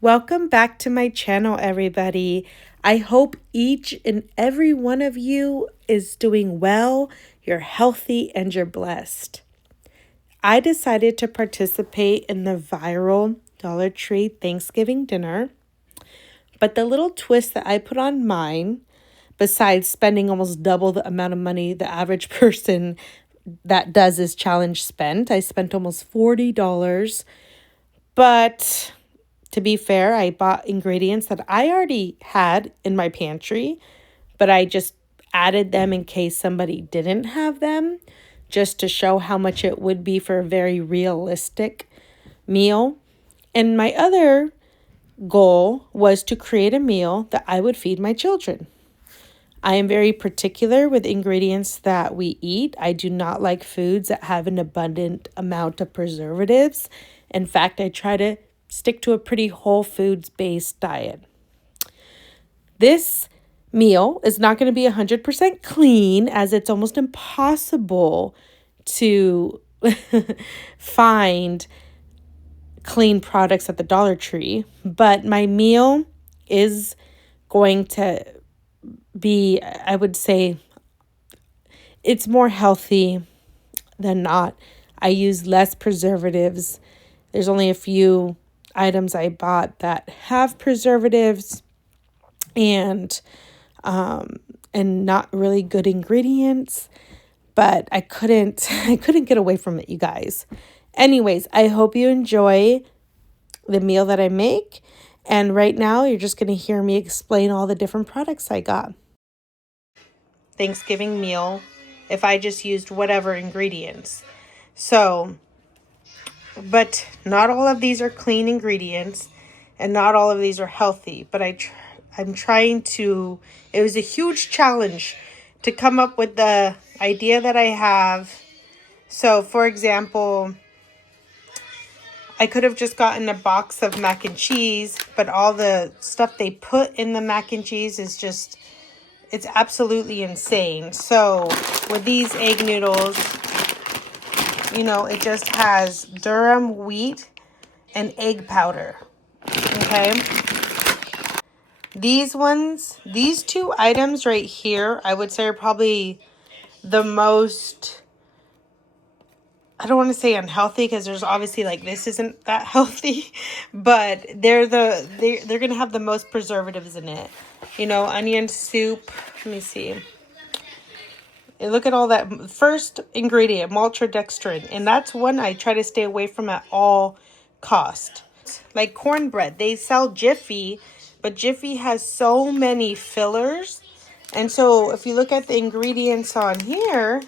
Welcome back to my channel, everybody. I hope each and every one of you is doing well, you're healthy, and you're blessed. I decided to participate in the viral Dollar Tree Thanksgiving dinner, but the little twist that I put on mine, besides spending almost double the amount of money the average person that does this challenge spent, I spent almost $40, but to be fair, I bought ingredients that I already had in my pantry, but I just added them in case somebody didn't have them, just to show how much it would be for a very realistic meal. And my other goal was to create a meal that I would feed my children. I am very particular with ingredients that we eat. I do not like foods that have an abundant amount of preservatives. In fact, I try to stick to a pretty whole foods based diet. This meal is not going to be 100% clean, as it's almost impossible to find clean products at the Dollar Tree, but my meal is going to be, I would say, it's more healthy than not. I use less preservatives. There's only a few items I bought that have preservatives and not really good ingredients, but I couldn't get away from it, you guys. Anyways, I hope you enjoy the meal that I make, and right now you're just going to hear me explain all the different products I got. Thanksgiving meal if I just used whatever ingredients. So, but not all of these are clean ingredients and not all of these are healthy, but I'm trying to, it was a huge challenge to come up with the idea that I have. So, for example, I could have just gotten a box of mac and cheese, but all the stuff they put in the mac and cheese is just, it's absolutely insane. So with these egg noodles, it just has durum wheat and egg powder. Okay. These two items right here, I would say are probably the most, I don't want to say unhealthy, because there's obviously this isn't that healthy, but they're going to have the most preservatives in it. Onion soup. Let me see. And look at all that. First ingredient, maltodextrin. And that's one I try to stay away from at all cost. Like cornbread. They sell Jiffy, but Jiffy has so many fillers. And so if you look at the ingredients on here,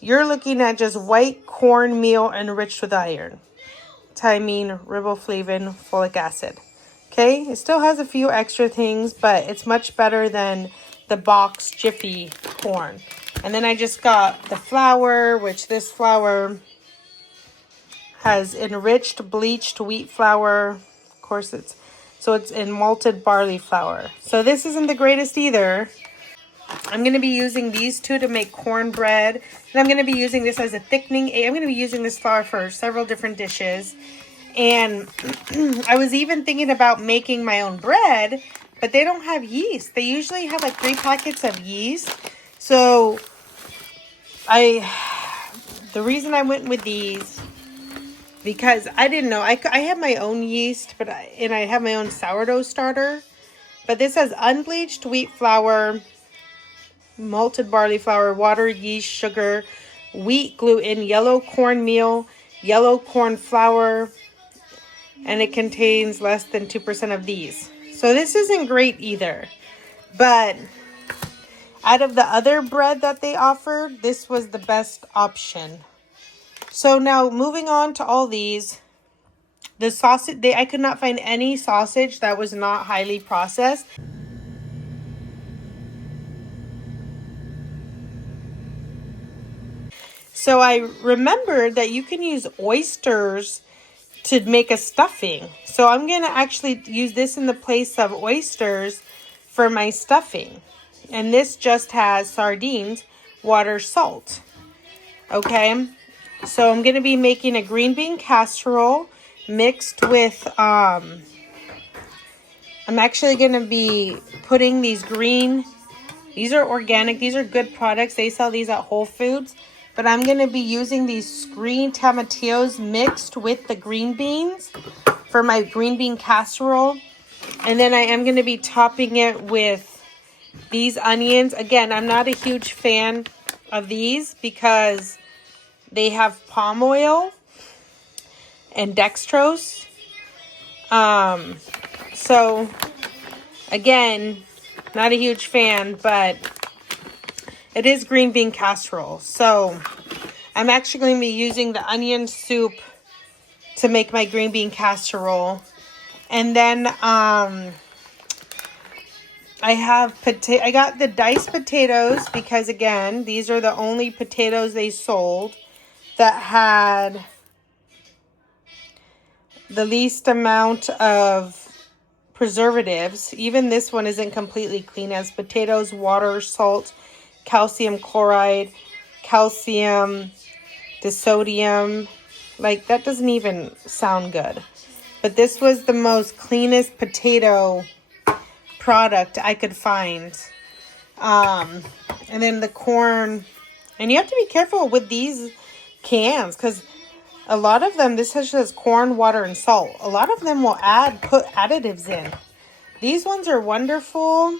you're looking at just white cornmeal enriched with iron, thiamine, riboflavin, folic acid. Okay, it still has a few extra things, but it's much better than the box Jiffy corn. And then I just got the flour, which this flour has enriched bleached wheat flour. Of course, it's in malted barley flour. So this isn't the greatest either. I'm going to be using these two to make cornbread. And I'm going to be using this as a thickening aid. I'm going to be using this flour for several different dishes. And I was even thinking about making my own bread, but they don't have yeast. They usually have 3 packets of yeast. So the reason I went with these, because I didn't know. I have my own yeast, and I have my own sourdough starter. But this has unbleached wheat flour, malted barley flour, water, yeast, sugar, wheat gluten, yellow cornmeal, yellow corn flour, and it contains less than 2% of these. So this isn't great either. But out of the other bread that they offered, this was the best option. So now moving on to all these. The sausage, I could not find any sausage that was not highly processed. So I remembered that you can use oysters to make a stuffing. So I'm going to actually use this in the place of oysters for my stuffing. And this just has sardines, water, salt. Okay. So I'm going to be making a green bean casserole mixed with I'm actually going to be putting these green, these are organic, these are good products. They sell these at Whole Foods. But I'm going to be using these green tomatillos mixed with the green beans for my green bean casserole. And then I am going to be topping it with these onions. Again, I'm not a huge fan of these because they have palm oil and dextrose. So again, not a huge fan, but it is green bean casserole. So I'm actually going to be using the onion soup to make my green bean casserole. And then I got the diced potatoes because, again, these are the only potatoes they sold that had the least amount of preservatives. Even this one isn't completely clean. It has potatoes, water, salt, calcium chloride, calcium, disodium. Like, that doesn't even sound good. But this was the most cleanest potato product I could find. And then the corn. And you have to be careful with these cans because a lot of them, this says corn, water, and salt. A lot of them will put additives in. These ones are wonderful.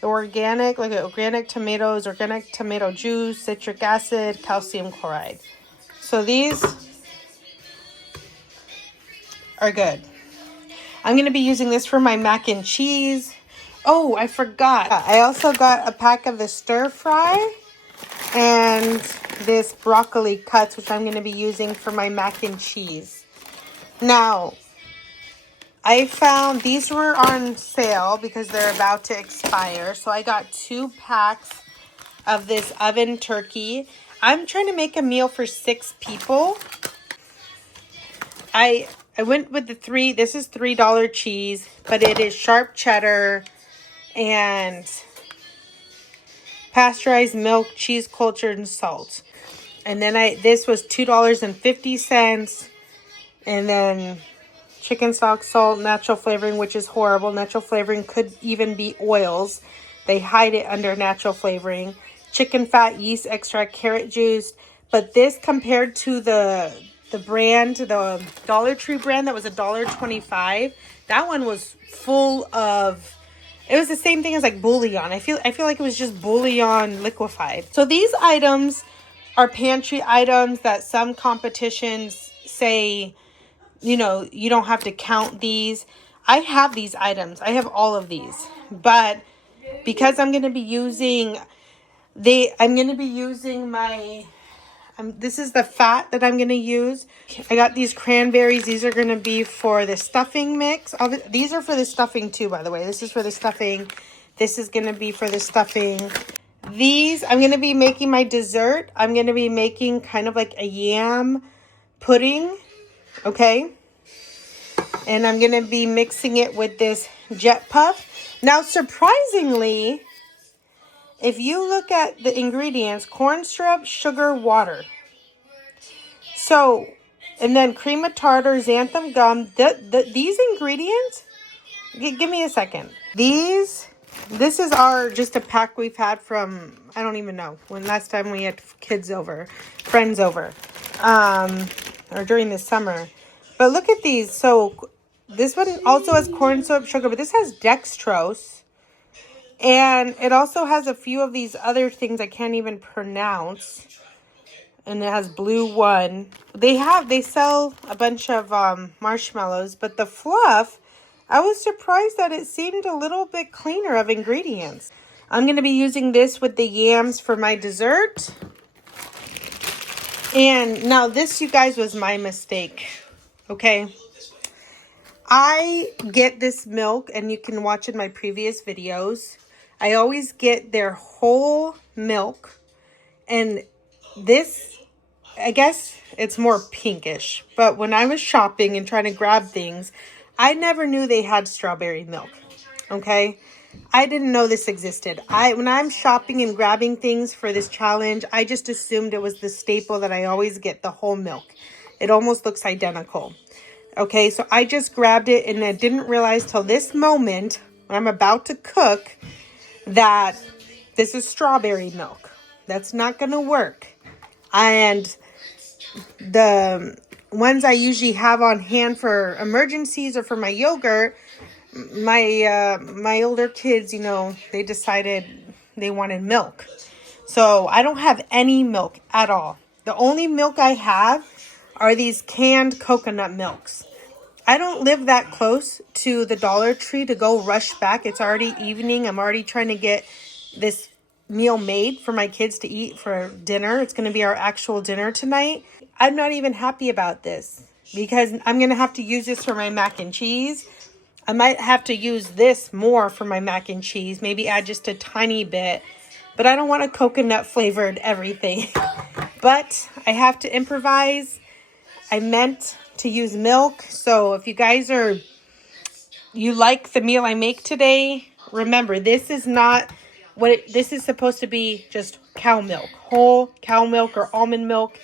The organic, like organic tomatoes, organic tomato juice, citric acid, calcium chloride. So these are good. I'm going to be using this for my mac and cheese. Oh, I forgot. I also got a pack of the stir fry and this broccoli cuts, which I'm going to be using for my mac and cheese. Now, I found these were on sale because they're about to expire. So I got 2 packs of this oven turkey. I'm trying to make a meal for 6 people. I went with the 3. This is $3 cheese, but it is sharp cheddar and pasteurized milk, cheese cultured, and salt. And then this was $2.50. And then chicken stock, salt, natural flavoring, which is horrible. Natural flavoring could even be oils. They hide it under natural flavoring. Chicken fat, yeast extract, carrot juice. But this compared to the brand, the Dollar Tree brand that was $1.25, that one was full of, it was the same thing as like bouillon. I feel like it was just bouillon liquefied. So these items are pantry items that some competitions say, you know, you don't have to count these. I have these items. I have all of these. But because I'm going to be using my, this is the fat that I'm going to use. I got these cranberries. These are going to be for the stuffing mix. These are for the stuffing too, by the way. This is for the stuffing. This is going to be for the stuffing. These, I'm going to be making my dessert. I'm going to be making kind of like a yam pudding. Okay. And I'm going to be mixing it with this jet puff. Now, surprisingly, if you look at the ingredients, corn syrup, sugar, water. So, and then cream of tartar, xanthan gum. These ingredients, give me a second. This is just a pack we've had from, I don't even know, when last time we had friends over, or during the summer. But look at these. So, this one also has corn syrup, sugar, but this has dextrose. And it also has a few of these other things I can't even pronounce. And it has Blue One. They sell a bunch of marshmallows, but the fluff, I was surprised that it seemed a little bit cleaner of ingredients. I'm going to be using this with the yams for my dessert. And now this, you guys, was my mistake. Okay. I get this milk, and you can watch in my previous videos. I always get their whole milk, and this, I guess it's more pinkish. But when I was shopping and trying to grab things, I never knew they had strawberry milk. Okay? I didn't know this existed. When I'm shopping and grabbing things for this challenge, I just assumed it was the staple that I always get, the whole milk. It almost looks identical. Okay, so I just grabbed it and I didn't realize till this moment when I'm about to cook that this is strawberry milk. That's not going to work. And the ones I usually have on hand for emergencies or for my yogurt, my older kids, you know, they decided they wanted milk. So I don't have any milk at all. The only milk I have are these canned coconut milks. I don't live that close to the Dollar Tree to go rush back. It's already evening. I'm already trying to get this meal made for my kids to eat for dinner. It's going to be our actual dinner tonight. I'm not even happy about this because I'm going to have to use this for my mac and cheese. I might have to use this more for my mac and cheese. Maybe add just a tiny bit. But I don't want a coconut flavored everything. But I have to improvise. I meant to use milk. So if you guys you like the meal I make today, remember this is not this is supposed to be just cow milk, whole cow milk or almond milk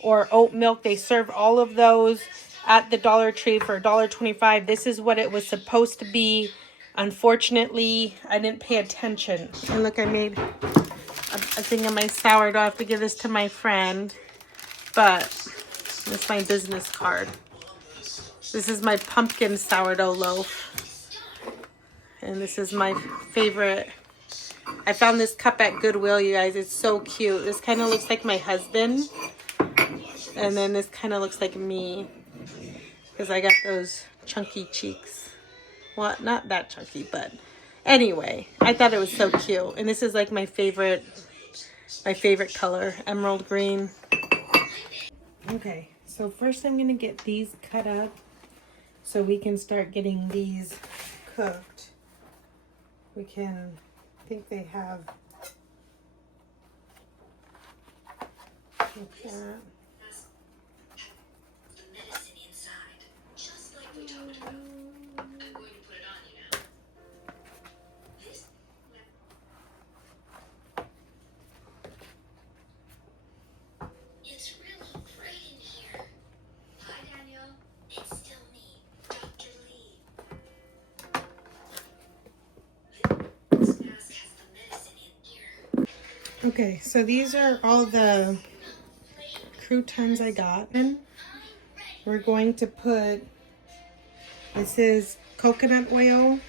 or oat milk. They serve all of those at the Dollar Tree for $1.25. This is what it was supposed to be. Unfortunately, I didn't pay attention. And look, I made a thing of my sourdough. I have to give this to my friend, but it's my business card. This is my pumpkin sourdough loaf. And this is my favorite. I found this cup at Goodwill, you guys. It's so cute. This kind of looks like my husband. And then this kind of looks like me. Because I got those chunky cheeks. Well, not that chunky, but anyway. I thought it was so cute. And this is like my favorite color. Emerald green. Okay, so first I'm going to get these cut up so we can start getting these cooked. I think they have like that. Okay, so these are all the croutons I got. And we're going to put, this is coconut oil.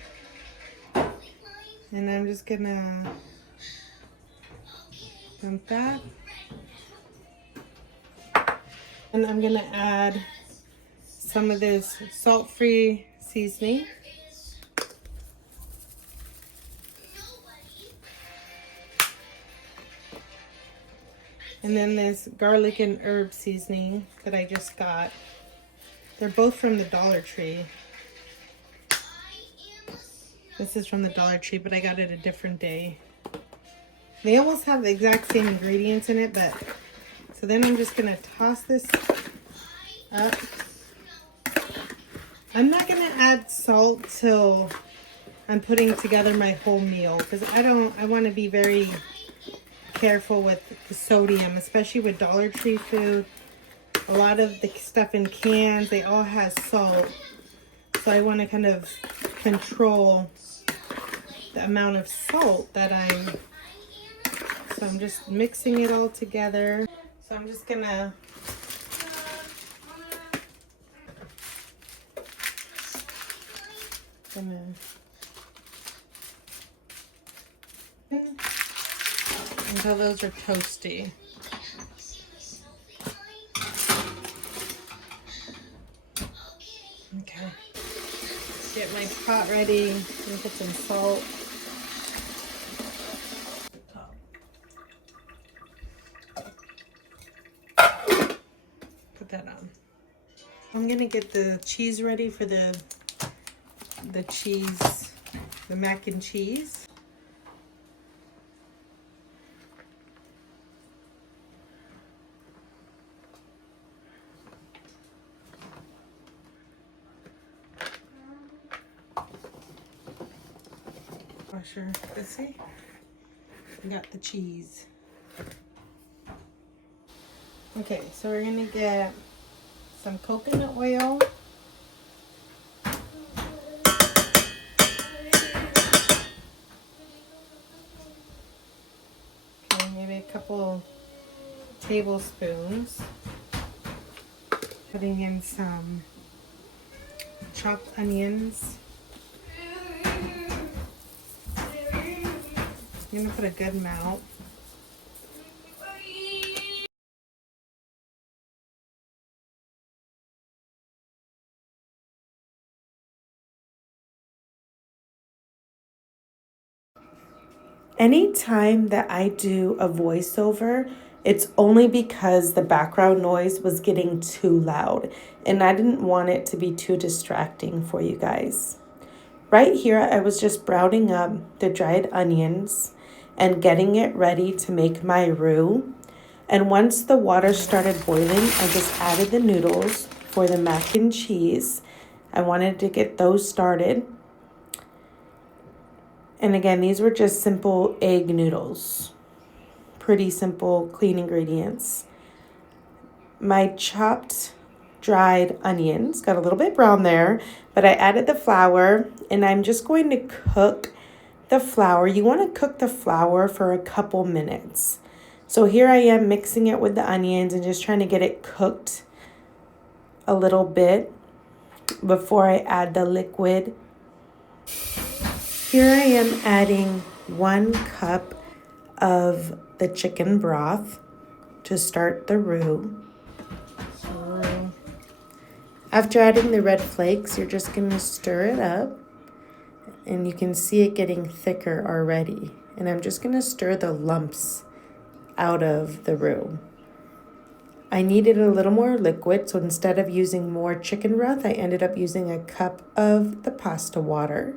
And I'm just gonna dump that. And I'm gonna add some of this salt-free seasoning. And then this garlic and herb seasoning that I just got. They're both from the Dollar Tree. This is from the Dollar Tree, but I got it a different day. They almost have the exact same ingredients in it, but... So then I'm just going to toss this up. I'm not going to add salt till I'm putting together my whole meal. Because I want to be very careful with the sodium, especially with Dollar Tree food. A lot of the stuff in cans, they all have salt. So I want to kind of control the amount of salt that so I'm just mixing it all together. So I'm just gonna until those are toasty. Okay. Get my pot ready. Put some salt. Put that on. I'm gonna get the cheese ready for the mac and cheese. Washer, let's see. We got the cheese. Okay, so we're gonna get some coconut oil. couple tablespoons. Putting in some chopped onions. I'm gonna put a good amount. Anytime that I do a voiceover, it's only because the background noise was getting too loud and I didn't want it to be too distracting for you guys. Right here, I was just browning up the dried onions and getting it ready to make my roux. And once the water started boiling, I just added the noodles for the mac and cheese. I wanted to get those started. And again, these were just simple egg noodles. Pretty simple, clean ingredients. My chopped dried onions got a little bit brown there, but I added the flour and I'm just going to cook the flour. You want to cook the flour for a couple minutes. So here I am mixing it with the onions and just trying to get it cooked a little bit before I add the liquid. Here I am adding 1 cup of the chicken broth to start the roux. So after adding the red flakes, you're just going to stir it up. And you can see it getting thicker already. And I'm just going to stir the lumps out of the roux. I needed a little more liquid, so instead of using more chicken broth, I ended up using a cup of the pasta water.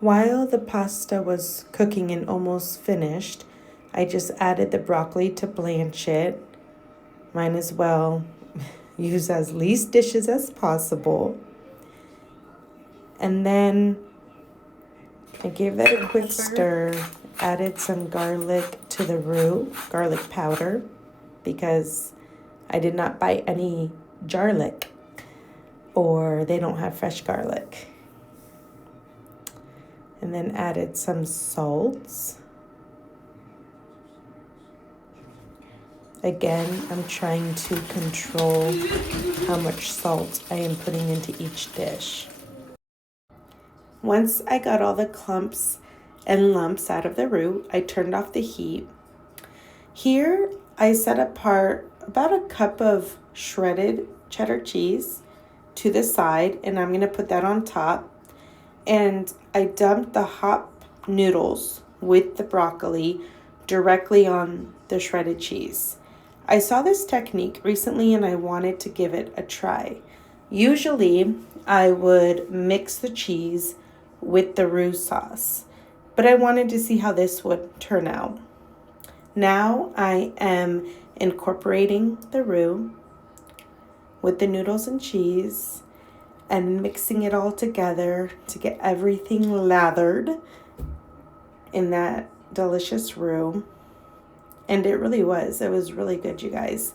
While the pasta was cooking and almost finished, I just added the broccoli to blanch it. Might as well use as least dishes as possible. And then I gave that a quick stir, added some garlic to the roux, garlic powder, because I did not buy any jarlic or they don't have fresh garlic. And then added some salts. Again, I'm trying to control how much salt I am putting into each dish. Once I got all the clumps and lumps out of the roux, I turned off the heat. Here, I set apart about a cup of shredded cheddar cheese to the side, and I'm going to put that on top. And I dumped the hot noodles with the broccoli directly on the shredded cheese. I saw this technique recently and I wanted to give it a try. Usually, I would mix the cheese with the roux sauce, but I wanted to see how this would turn out. Now I am incorporating the roux with the noodles and cheese and mixing it all together to get everything lathered in that delicious roux. And it really was. It was really good, you guys.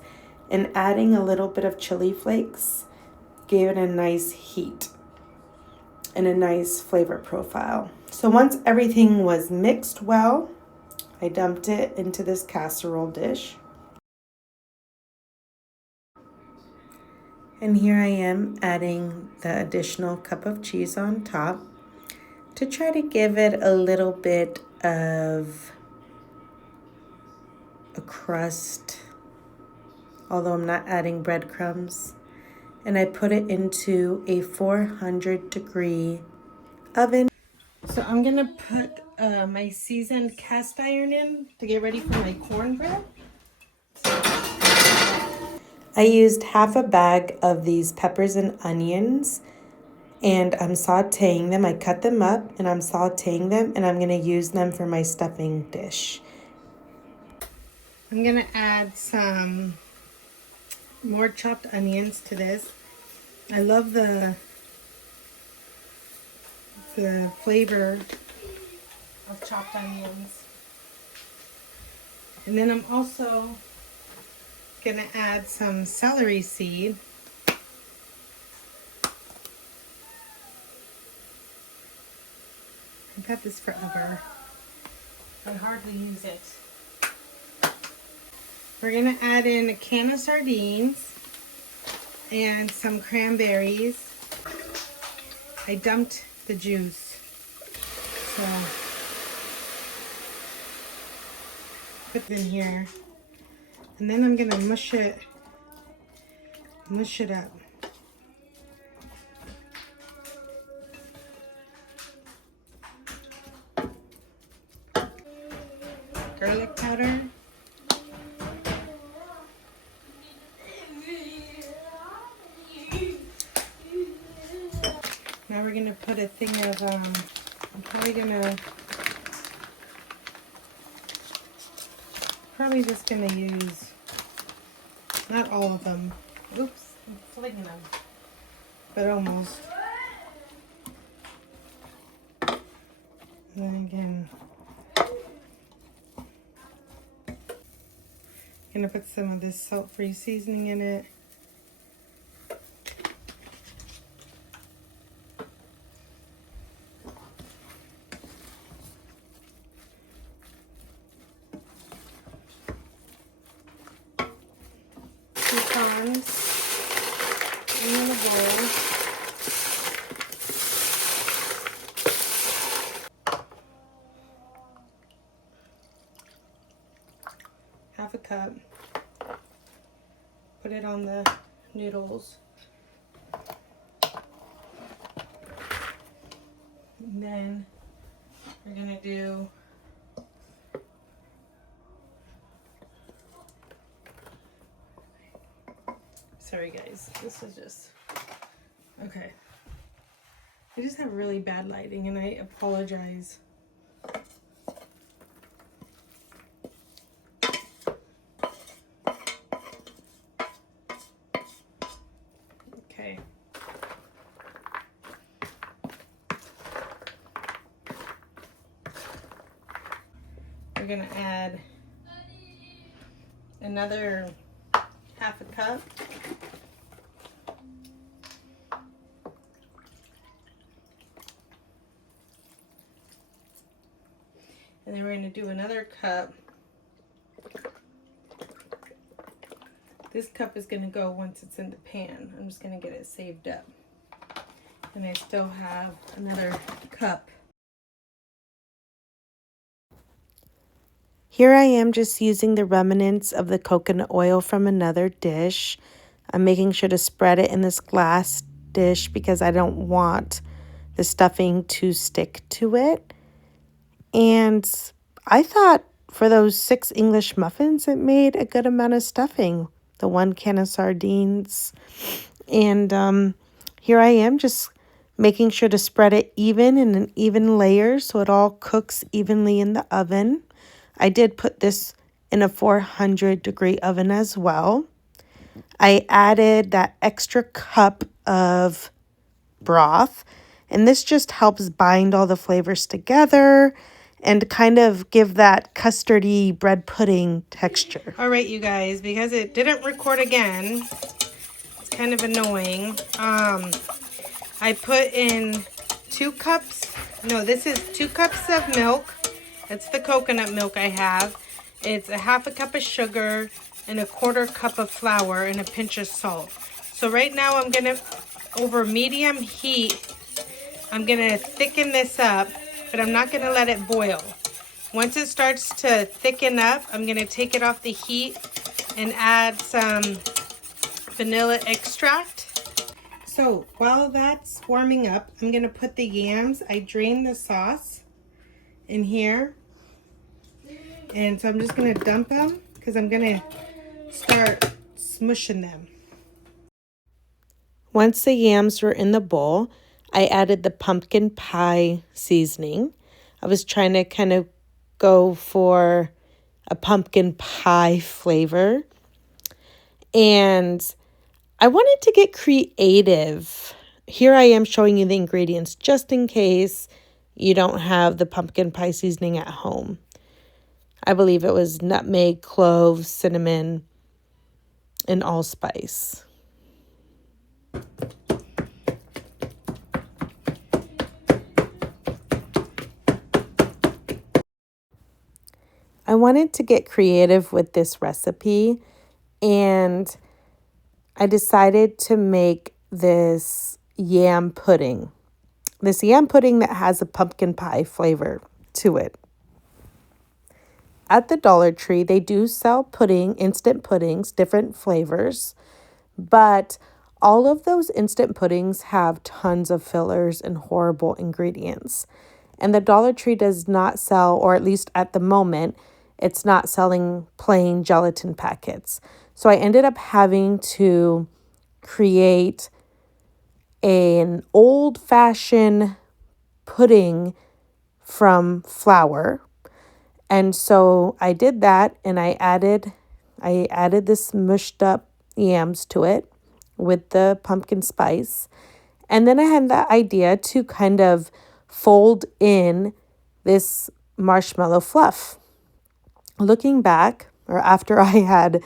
And adding a little bit of chili flakes gave it a nice heat and a nice flavor profile. So once everything was mixed well, I dumped it into this casserole dish. And here I am adding the additional cup of cheese on top to try to give it a little bit of a crust, although I'm not adding breadcrumbs. And I put it into a 400-degree oven. So I'm gonna put my seasoned cast iron in to get ready for my cornbread. I used half a bag of these peppers and onions, and I'm sauteing them. I cut them up and I'm sauteing them, and I'm gonna use them for my stuffing dish. I'm gonna add some more chopped onions to this. I love the flavor of chopped onions. And then I'm also gonna add some celery seed. I've had this forever. I hardly use it. We're gonna add in a can of sardines and some cranberries. I dumped the juice, so put it in here, and then I'm gonna mush it up. Garlic powder. Now we're gonna put a thing of I'm probably just gonna use not all of them. Oops, I'm flinging them, but almost. And then again, gonna put some of this salt-free seasoning in it. Pecans in the bowl. Half a cup. Put it on the noodles. And then we're gonna do sorry guys, this is just okay. I just have really bad lighting and I apologize. Okay. We're gonna add another half a cup. And then we're going to do another cup. This cup is going to go once it's in the pan. I'm just going to get it saved up. And I still have another cup. Here I am just using the remnants of the coconut oil from another dish. I'm making sure to spread it in this glass dish because I don't want the stuffing to stick to it. And I thought for those 6 English muffins, it made a good amount of stuffing. The 1 can of sardines. And here I am just making sure to spread it even in an even layer so it all cooks evenly in the oven. I did put this in a 400-degree oven as well. I added that extra cup of broth, and this just helps bind all the flavors together and kind of give that custardy bread pudding texture. All right, you guys, because it didn't record again, it's kind of annoying. I put in 2 cups, no, this is 2 cups of milk. That's the coconut milk I have. It's a half a cup of sugar and a 1/4 cup of flour and a pinch of salt. So right now I'm gonna, over medium heat, I'm gonna thicken this up, but I'm not gonna let it boil. Once it starts to thicken up, I'm gonna take it off the heat and add some vanilla extract. So while that's warming up, I'm gonna put the yams. I drained the sauce in here. And so I'm just gonna dump them because I'm gonna start smushing them. Once the yams were in the bowl, I added the pumpkin pie seasoning. I was trying to kind of go for a pumpkin pie flavor. And I wanted to get creative. Here I am showing you the ingredients just in case you don't have the pumpkin pie seasoning at home. I believe it was nutmeg, cloves, cinnamon, and allspice. I wanted to get creative with this recipe, and I decided to make this yam pudding. This yam pudding that has a pumpkin pie flavor to it. At the Dollar Tree, they do sell pudding, instant puddings, different flavors, but all of those instant puddings have tons of fillers and horrible ingredients. And the Dollar Tree does not sell, or at least at the moment, it's not selling plain gelatin packets. So I ended up having to create an old-fashioned pudding from flour. And so I did that, and I added this mushed up yams to it with the pumpkin spice. And then I had the idea to kind of fold in this marshmallow fluff. Looking back, or after I had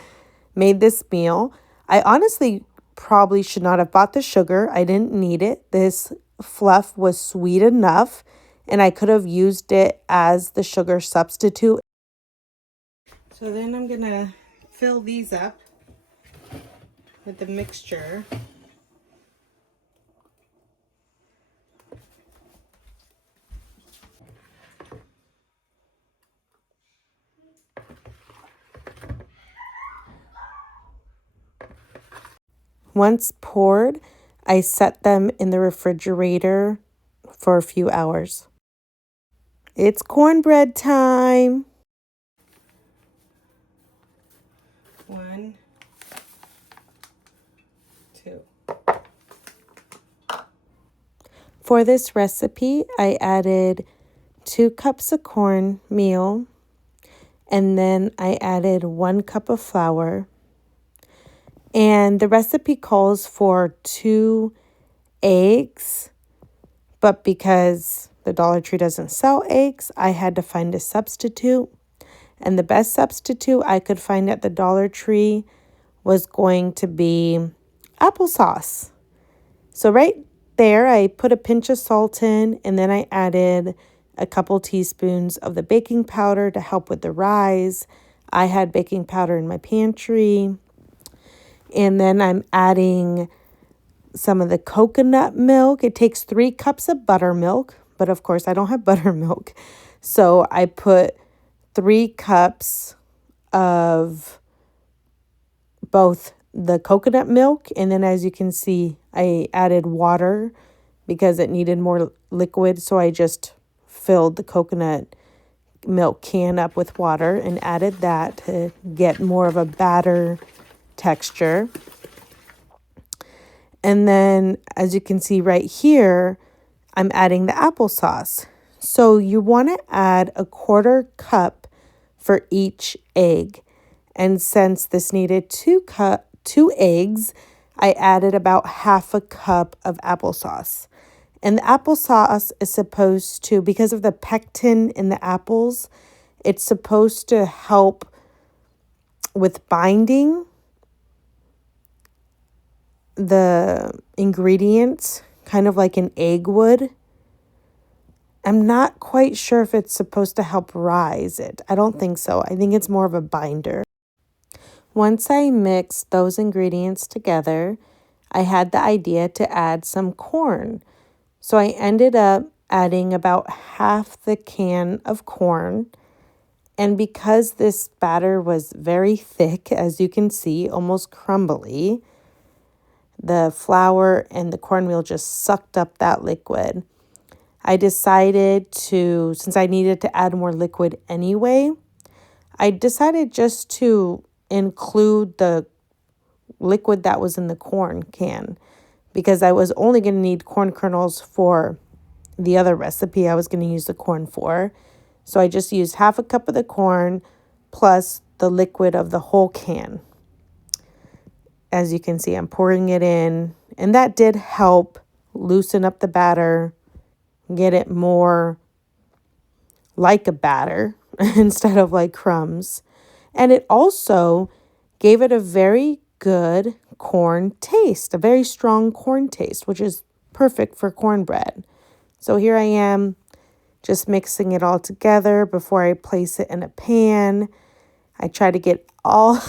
made this meal, I honestly probably should not have bought the sugar. I didn't need it. This fluff was sweet enough, and I could have used it as the sugar substitute. So then I'm going to fill these up with the mixture. Once poured, I set them in the refrigerator for a few hours. It's cornbread time. 1, 2. For this recipe, I added 2 cups of cornmeal, and then I added 1 cup of flour. And the recipe calls for 2 eggs, but because the Dollar Tree doesn't sell eggs, I had to find a substitute. And the best substitute I could find at the Dollar Tree was going to be applesauce. So right there, I put a pinch of salt in, and then I added a couple teaspoons of the baking powder to help with the rise. I had baking powder in my pantry. And then I'm adding some of the coconut milk. It takes 3 cups of buttermilk, but of course I don't have buttermilk. So I put 3 cups of both the coconut milk, and then as you can see, I added water because it needed more liquid. So I just filled the coconut milk can up with water and added that to get more of a batter texture. And then as you can see right here, I'm adding the applesauce. So you want to add a 1/4 cup for each egg. And since this needed 2 eggs, I added about 1/2 cup of applesauce. And the applesauce is supposed to, because of the pectin in the apples, it's supposed to help with binding the ingredients, kind of like an egg would. I'm not quite sure if it's supposed to help rise it. I don't think so. I think it's more of a binder. Once I mixed those ingredients together, I had the idea to add some corn. So I ended up adding about 1/2 the can of corn. And because this batter was very thick, as you can see, almost crumbly, the flour and the cornmeal just sucked up that liquid. I decided to, since I needed to add more liquid anyway, I decided just to include the liquid that was in the corn can, because I was only going to need corn kernels for the other recipe I was going to use the corn for. So I just used 1/2 cup of the corn plus the liquid of the whole can. As you can see, I'm pouring it in, and that did help loosen up the batter, get it more like a batter instead of like crumbs. And it also gave it a very good corn taste, a very strong corn taste, which is perfect for cornbread. So here I am just mixing it all together before I place it in a pan. I try to get all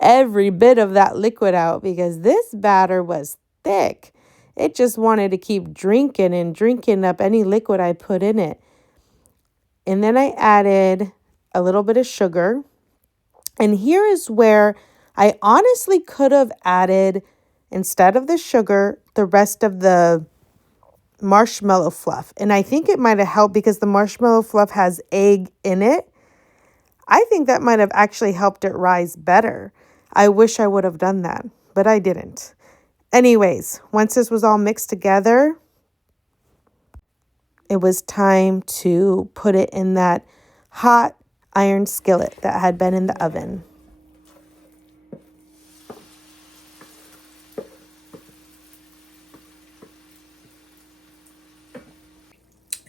every bit of that liquid out because this batter was thick. It just wanted to keep drinking and drinking up any liquid I put in it. And then I added a little bit of sugar. And here is where I honestly could have added, instead of the sugar, the rest of the marshmallow fluff. And I think it might have helped because the marshmallow fluff has egg in it. I think that might have actually helped it rise better. I wish I would have done that, but I didn't. Anyways, once this was all mixed together, it was time to put it in that hot iron skillet that had been in the oven.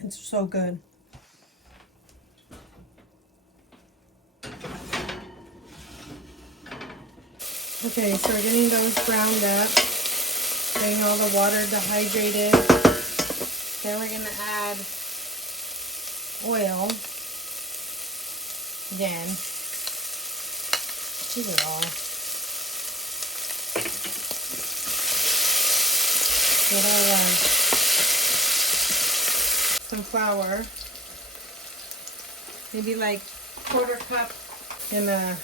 It's so good. Okay, so we're getting those browned up, getting all the water dehydrated. Then we're going to add oil again. Do it all. Get our some flour, maybe like 1/4 cup. Gonna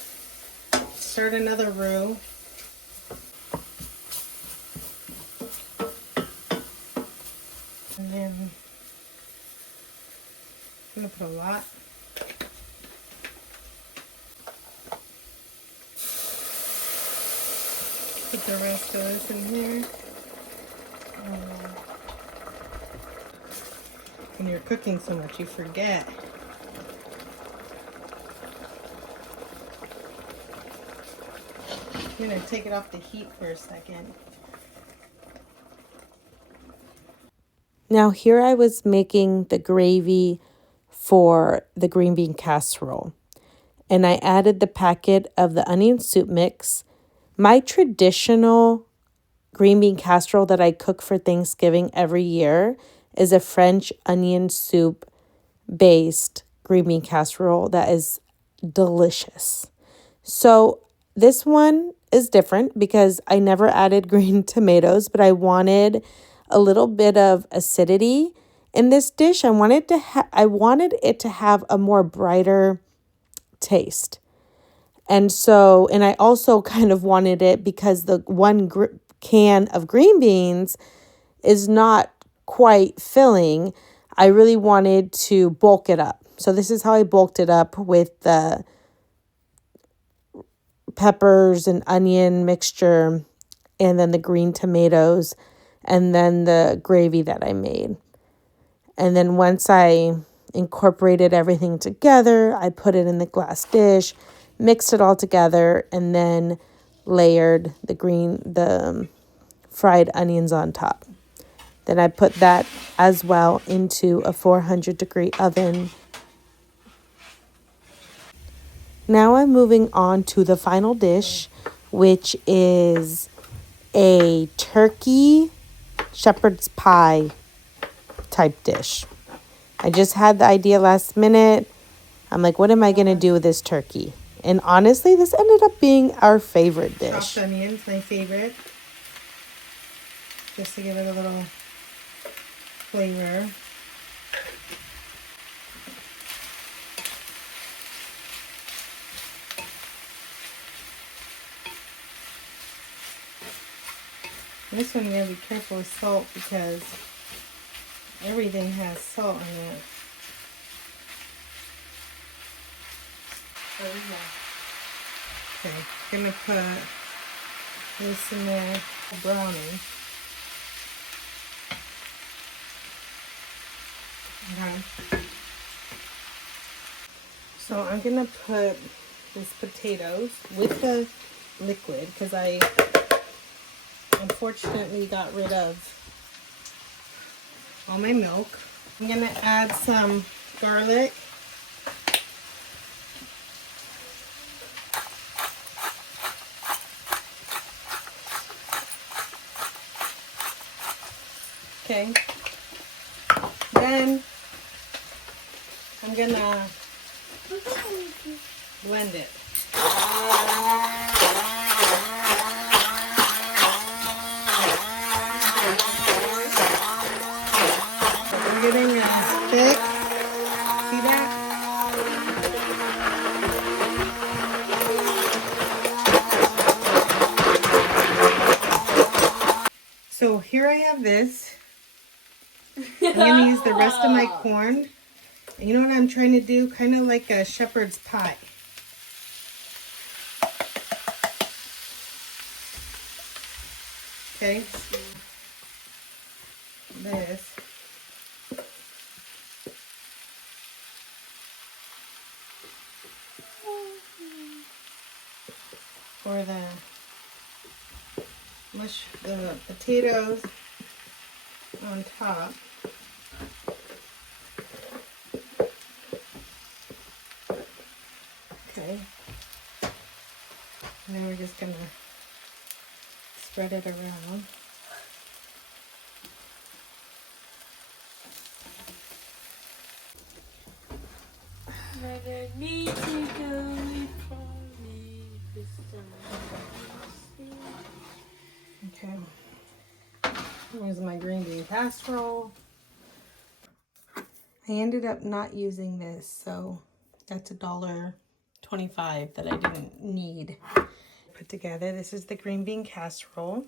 start another roux. And then I'm gonna put a lot. Put the rest of this in here. When you're cooking so much, you forget. I'm gonna take it off the heat for a second. Now here I was making the gravy for the green bean casserole. And I added the packet of the onion soup mix. My traditional green bean casserole that I cook for Thanksgiving every year is a French onion soup based green bean casserole that is delicious. So this one is different because I never added green tomatoes, but I wanted a little bit of acidity in this dish. I wanted it to have a more brighter taste. And I also kind of wanted it because the one can of green beans is not quite filling. I really wanted to bulk it up. So this is how I bulked it up with the peppers and onion mixture and then the green tomatoes and then the gravy that I made. And then once I incorporated everything together, I put it in the glass dish, mixed it all together, and then layered the fried onions on top. Then I put that as well into a 400-degree oven. Now I'm moving on to the final dish, which is a turkey shepherd's pie type dish. I just had the idea last minute. I'm like, what am I going to do with this turkey? And honestly, this ended up being our favorite dish. Chopped onions, my favorite. Just to give it a little flavor. This one you gotta be careful with salt because everything has salt in it. Okay, gonna put this in there, brownie. Okay. So I'm gonna put these potatoes with the liquid because I unfortunately got rid of all my milk. I'm gonna add some garlic. Okay. Then I'm gonna blend it. We're getting thick. See that? So here I have this. I'm going to use the rest of my corn. And you know what I'm trying to do? Kind of like a shepherd's pie. Okay. This. For the potatoes on top. Okay. And then we're just gonna spread it around. Okay. Here's my green bean casserole. I ended up not using this, so that's $1.25 that I didn't need. Put together. This is the green bean casserole.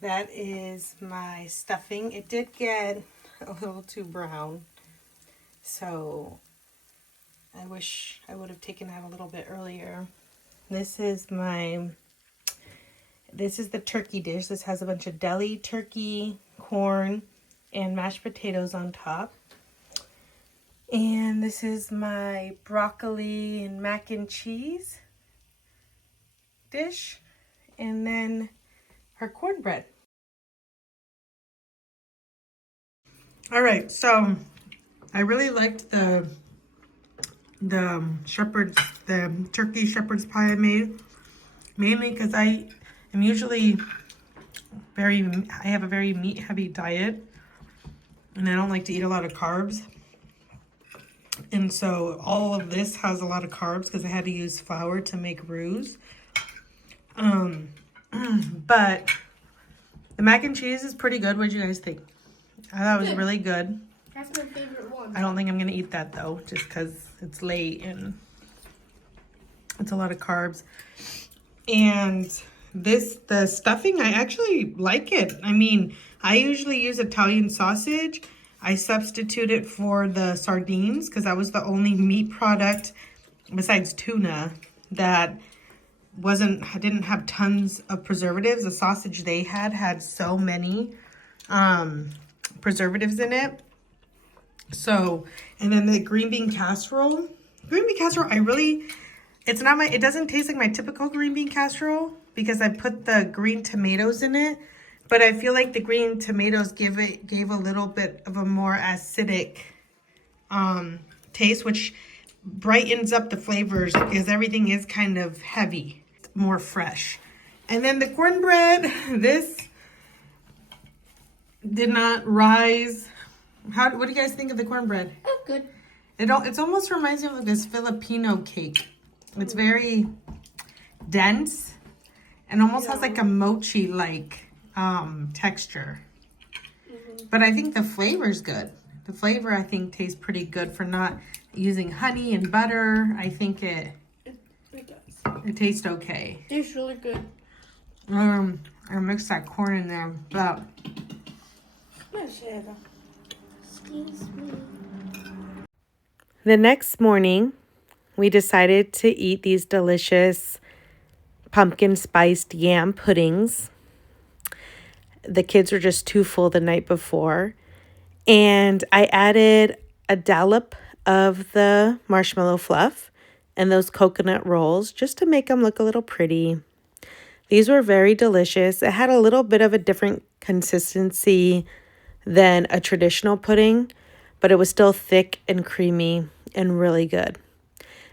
That is my stuffing. It did get a little too brown, so I wish I would have taken that a little bit earlier. This is the turkey dish. This has a bunch of deli turkey, corn, and mashed potatoes on top. And this is my broccoli and mac and cheese dish. And then her cornbread. All right, so I really liked the turkey shepherd's pie I made, mainly because I am usually I have a very meat heavy diet, and I don't like to eat a lot of carbs. And so all of this has a lot of carbs because I had to use flour to make roux. But the mac and cheese is pretty good. What did you guys think? I thought it was really good. That's my favorite one. I don't think I'm going to eat that though, just because it's late and it's a lot of carbs. And the stuffing, I actually like it. I mean, I usually use Italian sausage. I substitute it for the sardines because that was the only meat product besides tuna that didn't have tons of preservatives. The sausage they had so many preservatives in it. So, and then the green bean casserole. It doesn't taste like my typical green bean casserole because I put the green tomatoes in it. But I feel like the green tomatoes gave a little bit of a more acidic taste, which brightens up the flavors because everything is kind of heavy, more fresh. And then the cornbread, this did not rise. What do you guys think of the cornbread? Oh, good. It almost reminds me of this Filipino cake. It's very dense and almost has like a mochi-like texture. But I think the flavor's good. The flavor, I think, tastes pretty good for not using honey and butter. I think it tastes okay. It tastes really good. I mixed that corn in there, but Excuse me. The next morning, we decided to eat these delicious pumpkin spiced yam puddings. The kids were just too full the night before. And I added a dollop of the marshmallow fluff and those coconut rolls just to make them look a little pretty. These were very delicious. It had a little bit of a different consistency than a traditional pudding, but it was still thick and creamy and really good.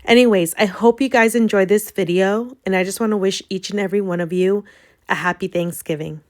Anyways, I hope you guys enjoyed this video, and I just want to wish each and every one of you a happy Thanksgiving.